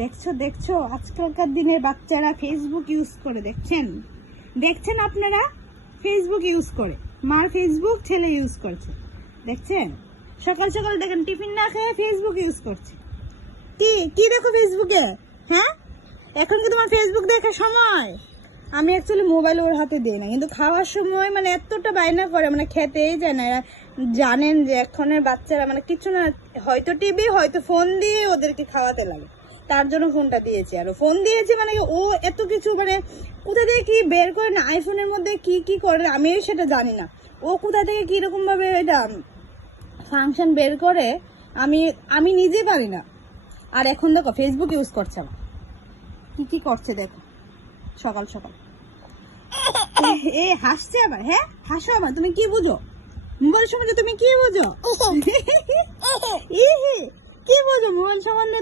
দেখছো দেখছো আজকালকার দিনের বাচ্চারা ফেসবুক ইউজ করে, দেখছেন আপনারা? ফেসবুক ইউজ করে, মার ফেসবুক ছেলে ইউজ করছে, দেখছেন? সকাল সকাল দেখেন টিফিন না খেয়ে ফেসবুক ইউজ করছে। কি দেখো ফেসবুকে? হ্যাঁ, এখন কি তোমার ফেসবুক দেখার সময়? আমি অ্যাকচুয়ালি মোবাইল ওর হাতে দিই না, কিন্তু খাওয়ার সময় মানে এতটা বায়না করে, মানে খেতেই যায় না। এরা জানেন যে এখনের বাচ্চারা মানে কিছু না, হয়তো টিভি হয়তো ফোন দিয়ে ওদেরকে খাওয়াতে লাগে, তার জন্য ফোনটা দিয়েছি। আর ফোন দিয়েছি মানে ও এত কিছু মানে কোথা থেকে কি বের করে না, আইফোনের মধ্যে কি কি করে আমি সেটা জানি না। ও কোথা থেকে কিরকম ভাবে এটা ফাংশন বের করে আমি নিজে পারি না। আর এখন দেখো ফেসবুক ইউজ করছে, আমার কি করছে দেখো সকাল সকাল। এ হাসছে আবার, হ্যাঁ হাসো আবার। তুমি কি বুঝো মোবাইল সম্বন্ধে? তুমি কি বুঝো? কি বুঝো মোবাইল সম্বন্ধে?